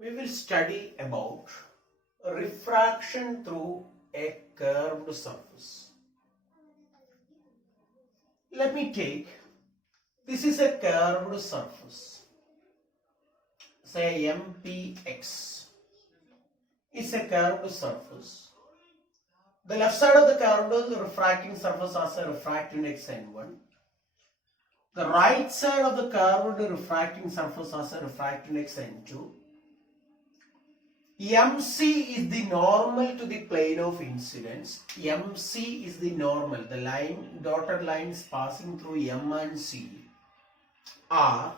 we will study about refraction through a curved surface. Let me take, this is a curved surface, say MPX is a curved surface. The left side of the curved refracting surface has a refractive index N1. The right side of the curved refracting surface has a refractive index N2. MC is the normal to the plane of incidence. MC is the normal. The line, dotted lines passing through M and C are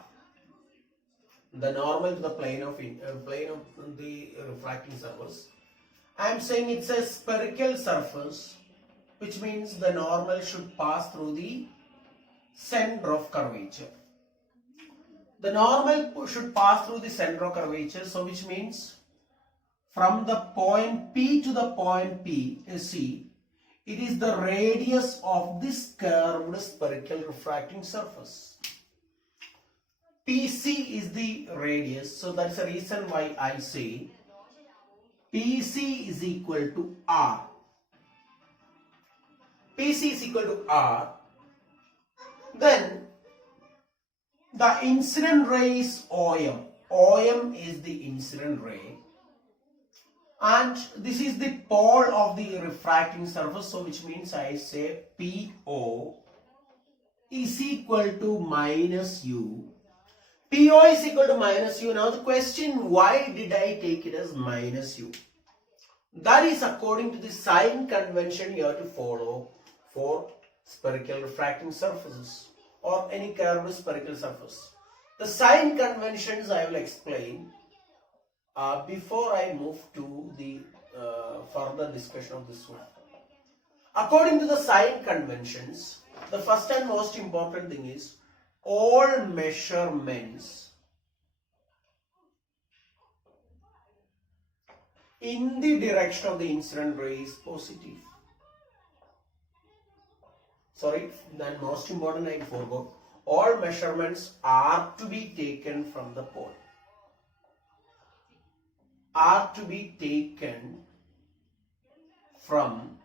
the normal to the plane of the refracting surface. I am saying it's a spherical surface, which means the normal should pass through the center of curvature. The normal should pass through the center of curvature, so which means from the point P to the point P, C, it is the radius of this curved spherical refracting surface. PC is the radius, so that's the reason why I say PC is equal to R. PC is equal to R. Then the incident ray is OM. OM is the incident ray. And this is the pole of the refracting surface, so which means I say PO is equal to minus U. PO is equal to minus U. Now the question, why did I take it as minus U? That is according to the sign convention you have to follow for spherical refracting surfaces or any curved spherical surface. The sign conventions I will explain before I move to the further discussion of this one. According to the sign conventions, the first and most important thing is all measurements in the direction of the incident ray is positive. Sorry, then most important I forgot. All measurements are to be taken from the pole. Are to be taken from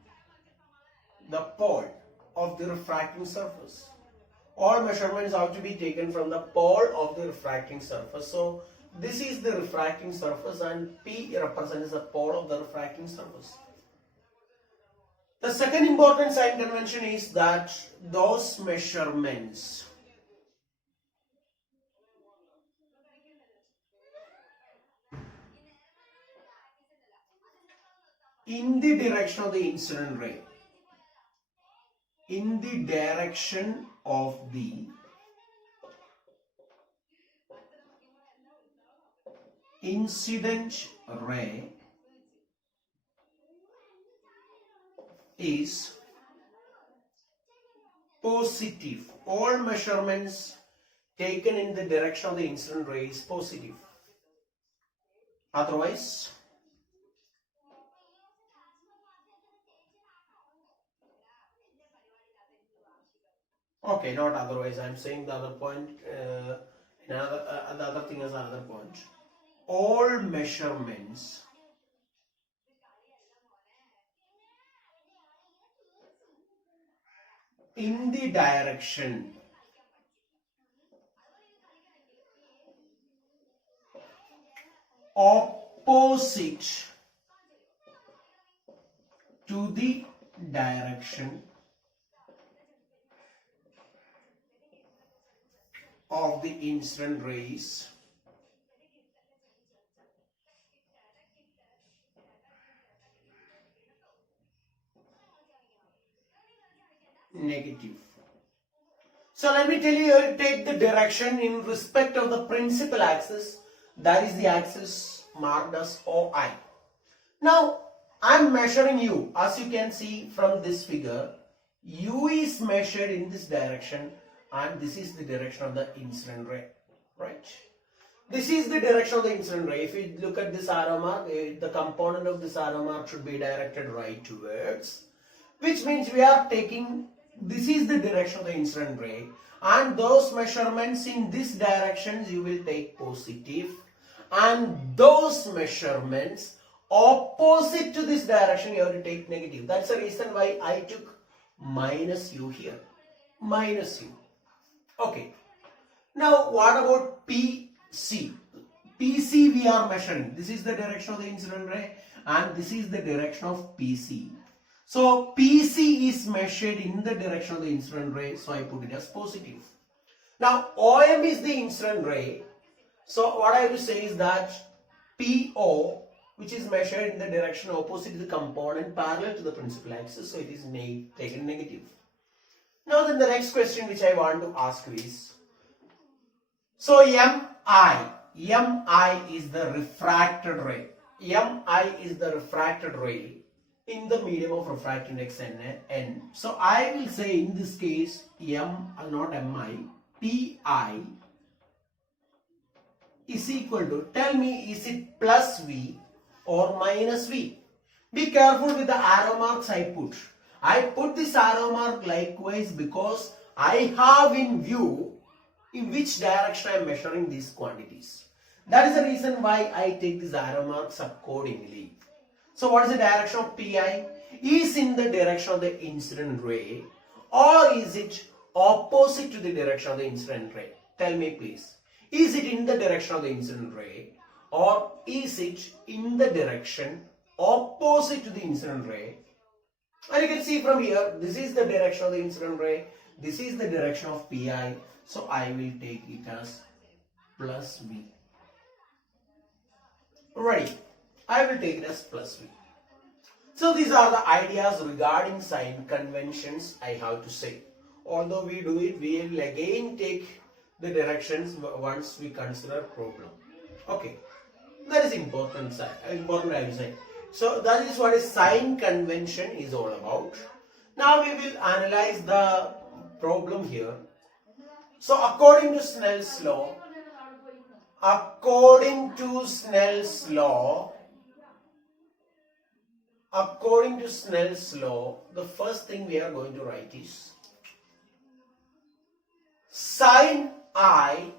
the pole of the refracting surface. All measurements have to be taken from the pole of the refracting surface. So this is the refracting surface and P represents the pole of the refracting surface. The second important sign convention is that those measurements in the direction of the incident ray, in the direction of the incident ray is positive. All measurements taken in the direction of the incident ray is positive. Otherwise, okay, not otherwise. I am saying the other point. The other thing is another point. All measurements in the direction opposite to the direction of the incident rays negative. So let me tell you, take the direction in respect of the principal axis, that is the axis marked as OI. Now I am measuring U. As you can see from this figure, U is measured in this direction and this is the direction of the incident ray, right? This is the direction of the incident ray. If you look at this arrow mark, the component of this arrow mark should be directed right towards, which means we are taking, this is the direction of the incident ray, and those measurements in this direction you will take positive, and those measurements opposite to this direction you have to take negative. That's the reason why I took minus u here. Minus u. Okay. Now what about PC? PC we are measuring. This is the direction of the incident ray and this is the direction of PC. So PC is measured in the direction of the incident ray, so I put it as positive. Now OM is the incident ray. So what I will say is that PO, which is measured in the direction opposite to the component parallel to the principal axis, so it is taken negative. Now then the next question which I want to ask you is, so MI is the refracted ray. MI is the refracted ray in the medium of refractive index N. So I will say in this case not MI, PI is equal to, tell me, is it plus V or minus V? Be careful with the arrow marks I put. I put this arrow mark likewise because I have in view in which direction I am measuring these quantities. That is the reason why I take these arrow marks accordingly. So what is the direction of PI? Is in the direction of the incident ray or is it opposite to the direction of the incident ray? Tell me please. Is it in the direction of the incident ray or is it in the direction opposite to the incident ray? And you can see from here, this is the direction of the incident ray, this is the direction of PI, so I will take it as plus V. Ready? I will take it as plus V. So these are the ideas regarding sign conventions I have to say. Although we do it, we will again take the directions once we consider problem. Okay, that is important I will say. So that is what a sign convention is all about. Now we will analyze the problem here. So according to Snell's law, the first thing we are going to write is sin I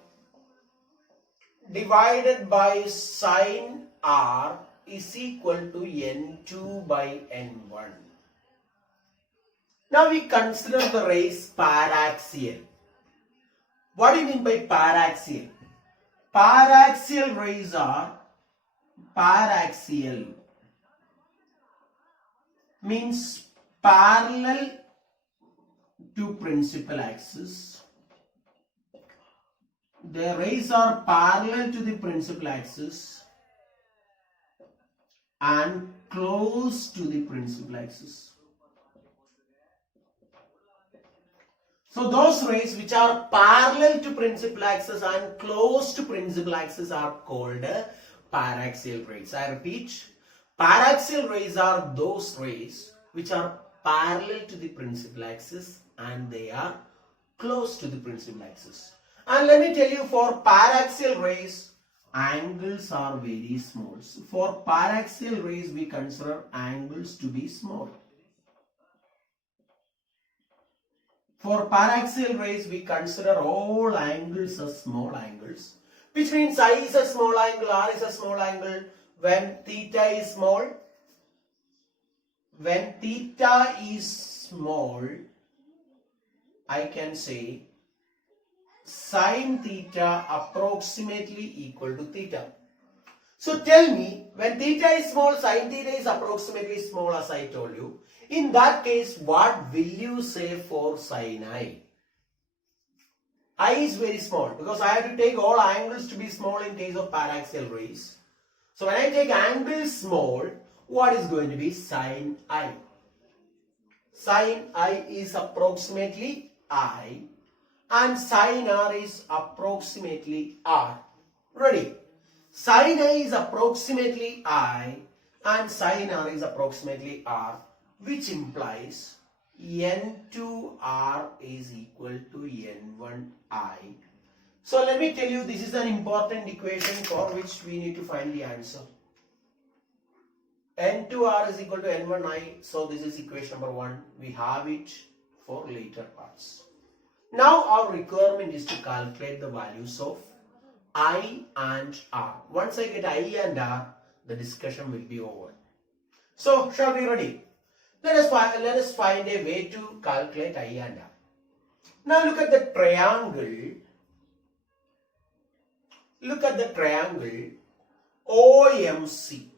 divided by sin R is equal to N2 by N1. Now we consider the rays paraxial. What do you mean by paraxial? Paraxial rays are paraxial means parallel to principal axis. The rays are parallel to the principal axis and close to the principal axis. So those rays which are parallel to principal axis and close to principal axis are called paraxial rays. I repeat, paraxial rays are those rays which are parallel to the principal axis and they are close to the principal axis. And let me tell you, for paraxial rays, angles are very small. So for paraxial rays, we consider angles to be small. For paraxial rays, we consider all angles as small angles, which means I is a small angle, R is a small angle. When theta is small, I can say sin theta approximately equal to theta. So tell me, when theta is small, sin theta is approximately small as I told you. In that case, what will you say for sin I? I is very small because I have to take all angles to be small in case of paraxial rays. So when I take angle small, what is going to be sin I? Sin I is approximately I and sin R is approximately R. Ready? Sin I is approximately I and sin R is approximately R, which implies N2R is equal to N1I. So let me tell you, this is an important equation for which we need to find the answer. N2R is equal to N1I. So this is equation number 1. We have it for later parts. Now our requirement is to calculate the values of I and R. Once I get I and R, the discussion will be over. So, shall we ready? Let us find a way to calculate I and R. Now look at the triangle. Look at the triangle OMC.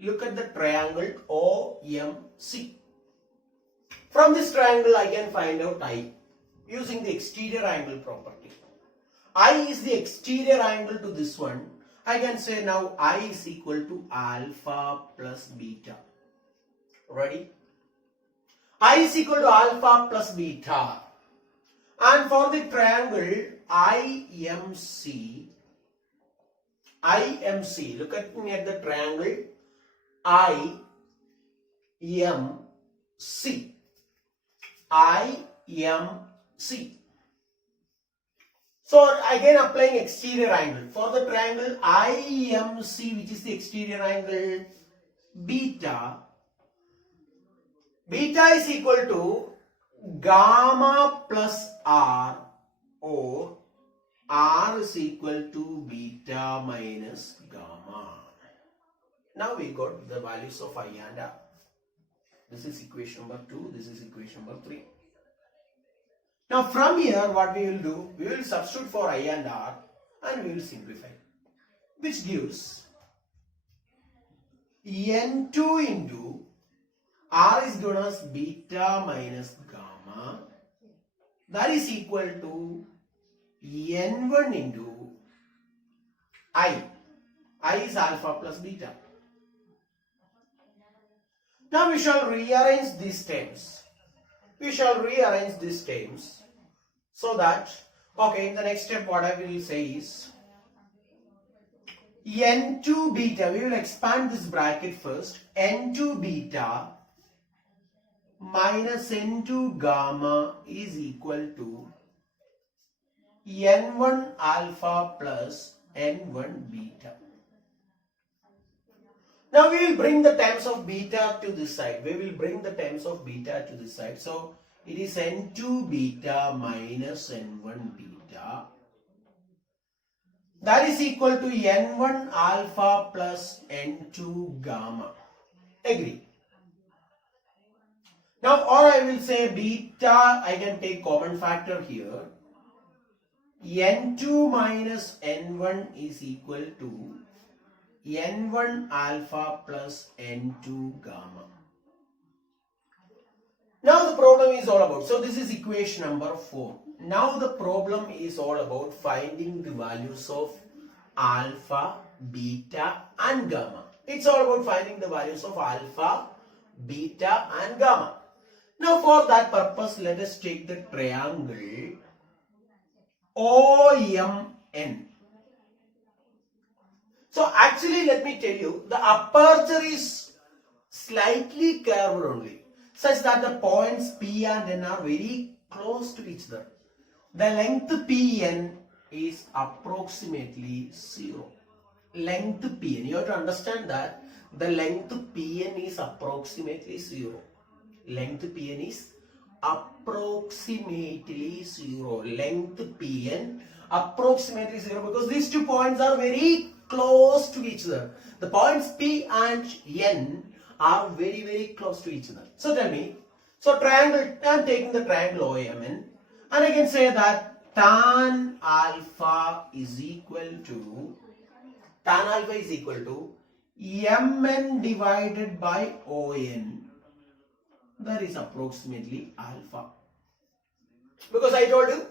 Look at the triangle OMC. From this triangle I can find out I using the exterior angle property. I is the exterior angle to this one. I can say now I is equal to alpha plus beta. Ready? I is equal to alpha plus beta. And for the triangle IMC, look at me at the triangle IMC. So again applying exterior angle. For the triangle IMC, which is the exterior angle beta, beta is equal to gamma plus R, or R is equal to beta minus gamma. Now we got the values of I and R. This is equation number 2, this is equation number 3. Now from here what we will do, we will substitute for I and R and we will simplify, which gives N2 into R is given as beta minus gamma, that is equal to N1 into I is alpha plus beta. Now we shall rearrange these terms. So that, okay, in the next step what I will say is N2 beta, we will expand this bracket first, N2 beta minus N2 gamma is equal to N1 alpha plus N1 beta. Now we will bring the terms of beta to this side. So it is N2 beta minus N1 beta. That is equal to N1 alpha plus N2 gamma. Agree. Now, or I will say beta, I can take common factor here. N2 minus N1 is equal to N1 alpha plus N2 gamma. Now the problem is all about, so this is equation number 4. Now the problem is all about finding the values of alpha, beta and gamma. It's all about finding the values of alpha, beta and gamma. Now for that purpose, let us take the triangle OMN. So actually let me tell you, the aperture is slightly curved only, such that the points P and N are very close to each other. The length PN is approximately 0. Length PN, you have to understand that the length PN is approximately 0. Length PN is approximately 0. Length PN approximately 0, because these 2 points are very close to each other. The points P and N are very, very close to each other. So tell me, so triangle, I am taking the triangle OMN, and I can say that tan alpha is equal to Mn divided by On. That is approximately alpha. Because I told you,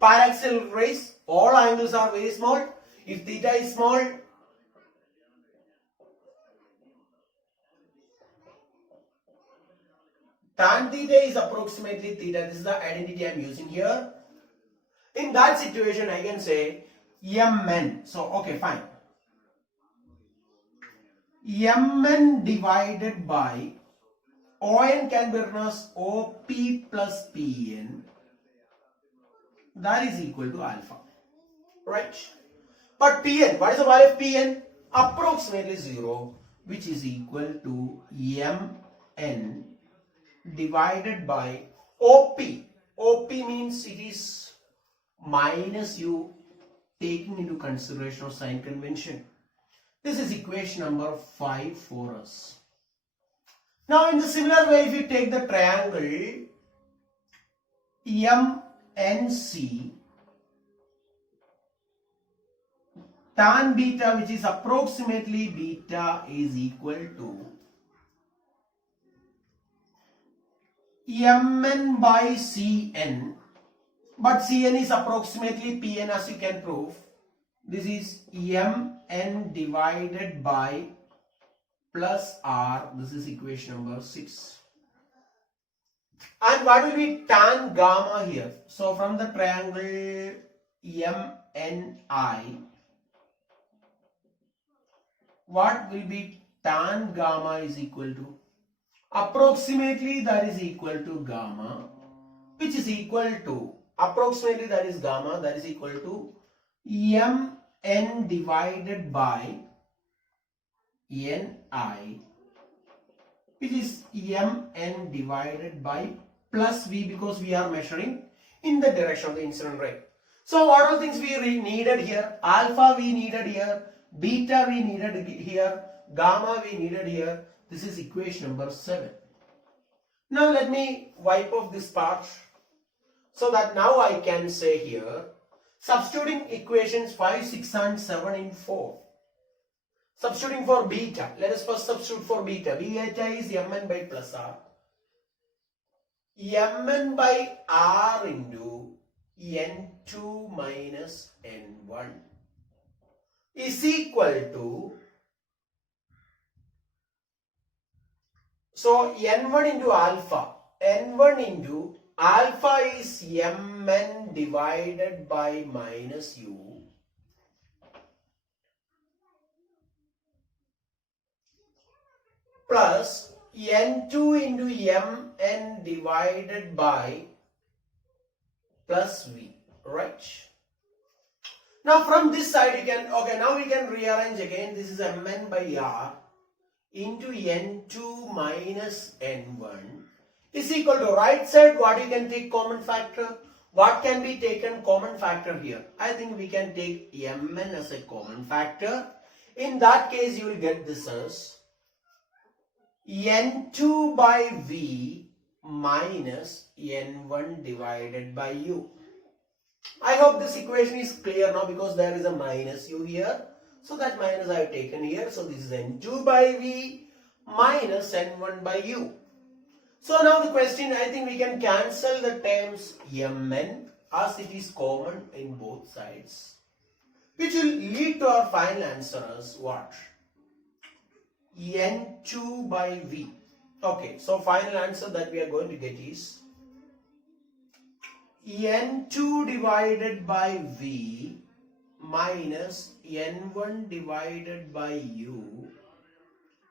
paraxial rays, all angles are very small. If theta is small, tan theta is approximately theta. This is the identity I am using here. In that situation, I can say Mn. So, okay, fine. Mn divided by On can be written as OP plus Pn. That is equal to alpha. Right? But Pn, what is the value of Pn? Approximately 0, which is equal to Mn divided by OP. OP means it is minus U taking into consideration of sign convention. This is equation number 5 for us. Now in the similar way, if you take the triangle MNC, tan beta, which is approximately beta, is equal to Mn by Cn, but Cn is approximately Pn, as you can prove. This is Mn divided by plus R. This is equation number 6. And what will be tan gamma here? So from the triangle MNI, what will be tan gamma is equal to? Approximately that is equal to gamma, which is equal to, approximately that is gamma, that is equal to Mn divided by Ni, which is Mn divided by plus V, because we are measuring in the direction of the incident ray. So what are things we needed here? Alpha we needed here, beta we needed here, gamma we needed here. This is equation number 7. Now let me wipe off this part so that now I can say here, substituting equations 5, 6 and 7 in 4. Substituting for beta. Let us first substitute for beta. Beta is Mn by plus R. Mn by R into N2 minus N1 is equal to, so N1 into alpha. N1 into alpha is Mn divided by minus U plus N2 into Mn divided by plus V, right? Now from this side you can, okay, now we can rearrange again. This is Mn by R into N2 minus N1 is equal to, right side what you can take common factor? What can be taken common factor here? I think we can take Mn as a common factor. In that case you will get this as N2 by V minus N1 divided by U. I hope this equation is clear now, because there is a minus U here. So that minus I have taken here. So this is N2 by V minus N1 by U. So now the question, I think we can cancel the terms Mn as it is common in both sides, which will lead to our final answer as what? N2 by V. Okay, so final answer that we are going to get is N2 divided by V minus N1 divided by U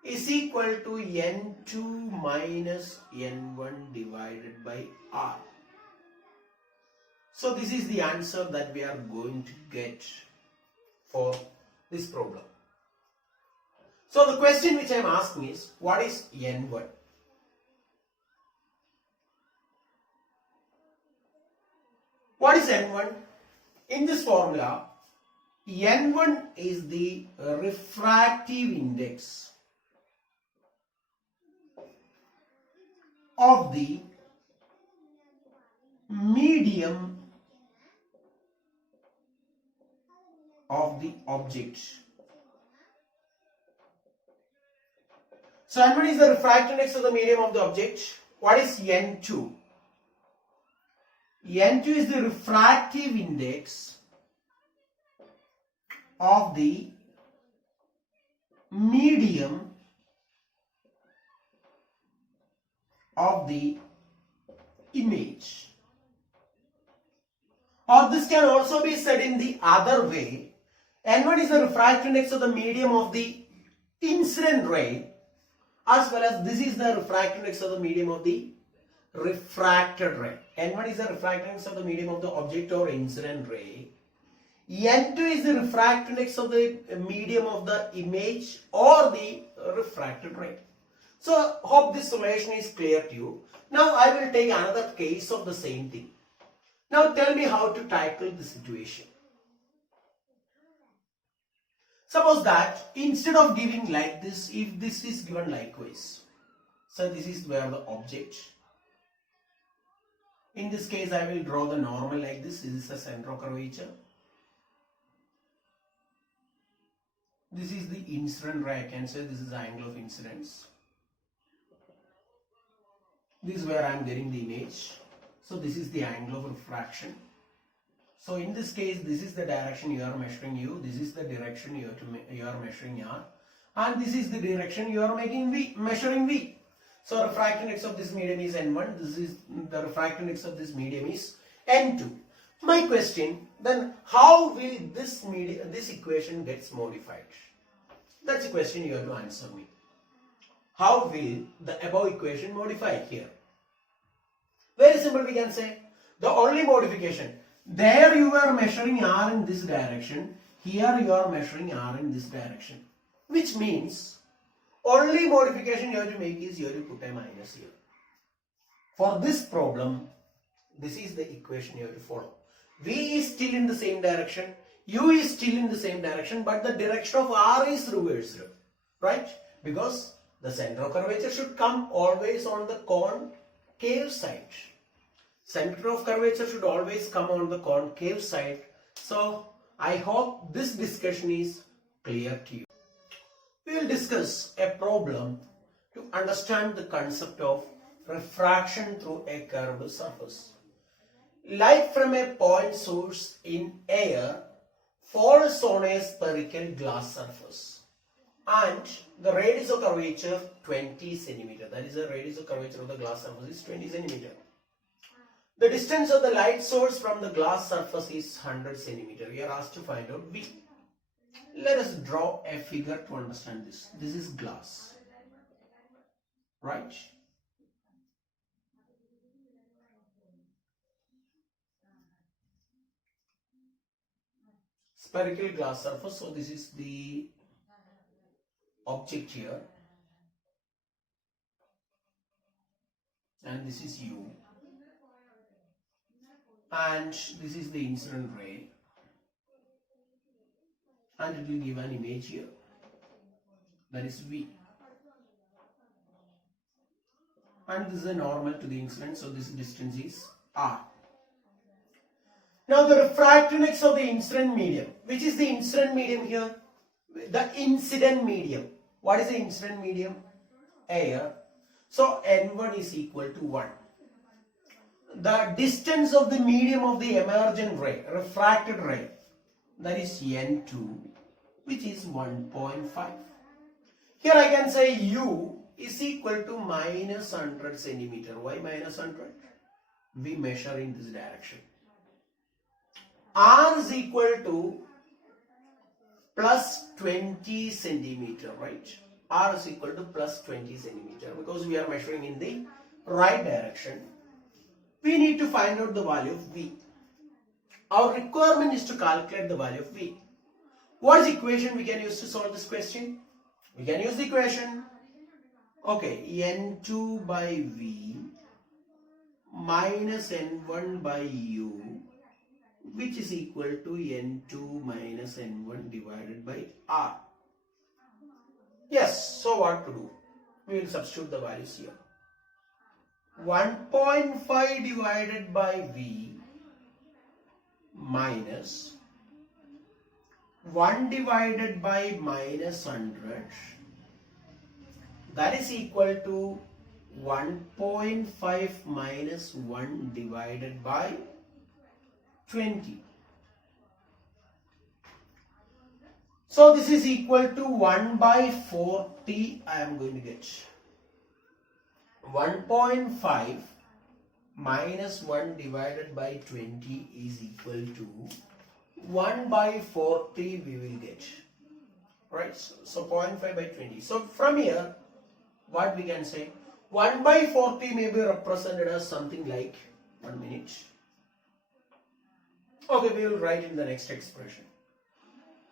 is equal to N2 minus N1 divided by R. So this is the answer that we are going to get for this problem. So the question which I am asking is, what is N1? What is N1? In this formula, N1 is the refractive index of the medium of the object. So N1 is the refractive index of the medium of the object. What is N2? N2 is the refractive index of the medium of the image. Or this can also be said in the other way. N1 is the refractive index of the medium of the incident ray, as well as this is the refractive index of the medium of the refracted ray. N1 is the refractive index of the medium of the object or incident ray. N2 is the refractive index of the medium of the image or the refracted ray. So hope this relation is clear to you. Now I will take another case of the same thing. Now tell me how to tackle the situation. Suppose that instead of giving like this, if this is given likewise, so this is where the object. In this case, I will draw the normal like this. This is the center of curvature. This is the incident ray. I can say this is the angle of incidence. This is where I am getting the image. So this is the angle of refraction. So in this case, this is the direction you are measuring U. This is the direction you are measuring R, and this is the direction you are measuring V. So refractive index of this medium is N1. This is the refractive index of this medium is N2. My question then: how will this equation gets modified? That's a question you have to answer me. How will the above equation modify here? Very simple, we can say the only modification. There you are measuring R in this direction. Here you are measuring R in this direction. Which means only modification you have to make is you have to put a minus here. For this problem, this is the equation you have to follow. V is still in the same direction. U is still in the same direction, but the direction of R is reversed. Right? Because the center of curvature should come always on the concave side. Center of curvature should always come on the concave side. So I hope this discussion is clear to you. We will discuss a problem to understand the concept of refraction through a curved surface. Light from a point source in air falls on a spherical glass surface, and the radius of curvature 20 centimeter. That is, the radius of curvature of the glass surface is 20 centimeter. The distance of the light source from the glass surface is 100 centimeter. We are asked to find out V. Let us draw a figure to understand this. This is glass, right? Spherical glass surface. So this is the object here, and this is U, and this is the incident ray, and it will give an image here, that is V, and this is a normal to the incident, so this distance is R. Now the refractive index of the incident medium. Which is the incident medium here? The incident medium. What is the incident medium? Air. So N1 is equal to 1. The distance of the medium of the emergent ray, refracted ray, that is N2, which is 1.5. Here I can say U is equal to minus 100 centimeter. Why minus 100? We measure in this direction. R is equal to plus 20 centimeter, right? R is equal to plus 20 centimeter because we are measuring in the right direction. We need to find out the value of V. Our requirement is to calculate the value of V. What is the equation we can use to solve this question? We can use the equation, okay, N2 by V minus N1 by U, which is equal to N2 minus N1 divided by R. Yes, so what to do? We will substitute the values here. 1.5 divided by V minus 1 divided by minus 100, that is equal to 1.5 minus 1 divided by 20. So this is equal to 1 by 40. I am going to get 1.5 minus 1 divided by 20 is equal to 1 by 40 we will get, right? So 0.5 by 20. So from here what we can say, 1 by 40 may be represented as something like 1 minute. Okay, we will write in the next expression.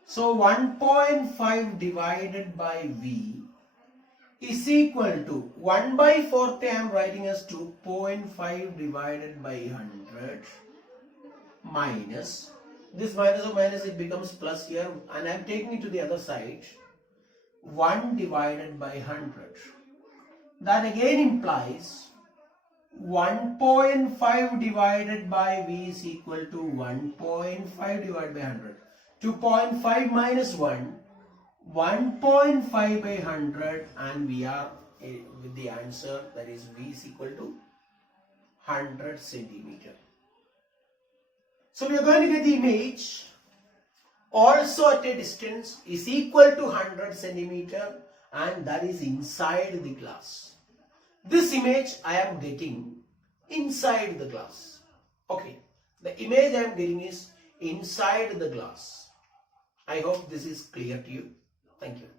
So 1.5 divided by V is equal to 1 by 40 I am writing as 2.5 divided by 100 minus This minus of minus, it becomes plus here, and I am taking it to the other side. 1 divided by 100. That again implies 1.5 divided by V is equal to 1.5 divided by 100. 2.5 minus 1, 1.5 by 100, and we are with the answer, that is V is equal to 100 centimeter. So we are going to get the image also at a distance is equal to 100 centimeter, and that is inside the glass. This image I am getting inside the glass. Okay, the image I am getting is inside the glass. I hope this is clear to you. Thank you.